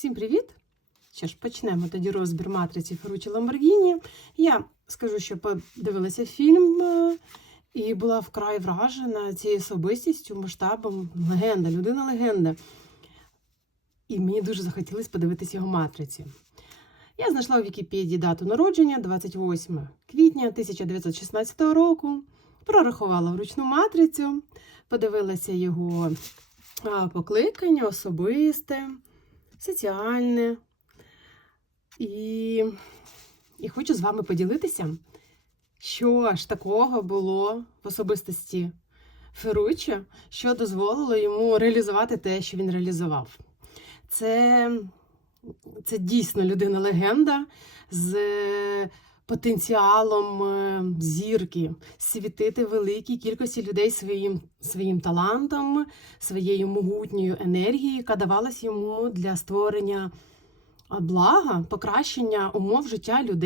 Всім привіт! Що ж, почнемо тоді розбір матриці Ферручі Ламборгіні. Я скажу, що подивилася фільм е, і була вкрай вражена цією особистістю, масштабом легенда, людина-легенда. І мені дуже захотілося подивитися його матриці. Я знайшла у Вікіпедії дату народження 28 квітня 1916 року, прорахувала вручну матрицю, подивилася його покликання, особисте, соціальне. І, і хочу з вами поділитися, що ж такого було в особистості Ферруччо, що дозволило йому реалізувати те, що він реалізував. Це, це дійсно людина-легенда з потенціалом е, зірки, світити великій кількості людей своїм, своїм талантом, своєю могутньою енергією, яка давалась йому для створення блага, покращення умов життя людей.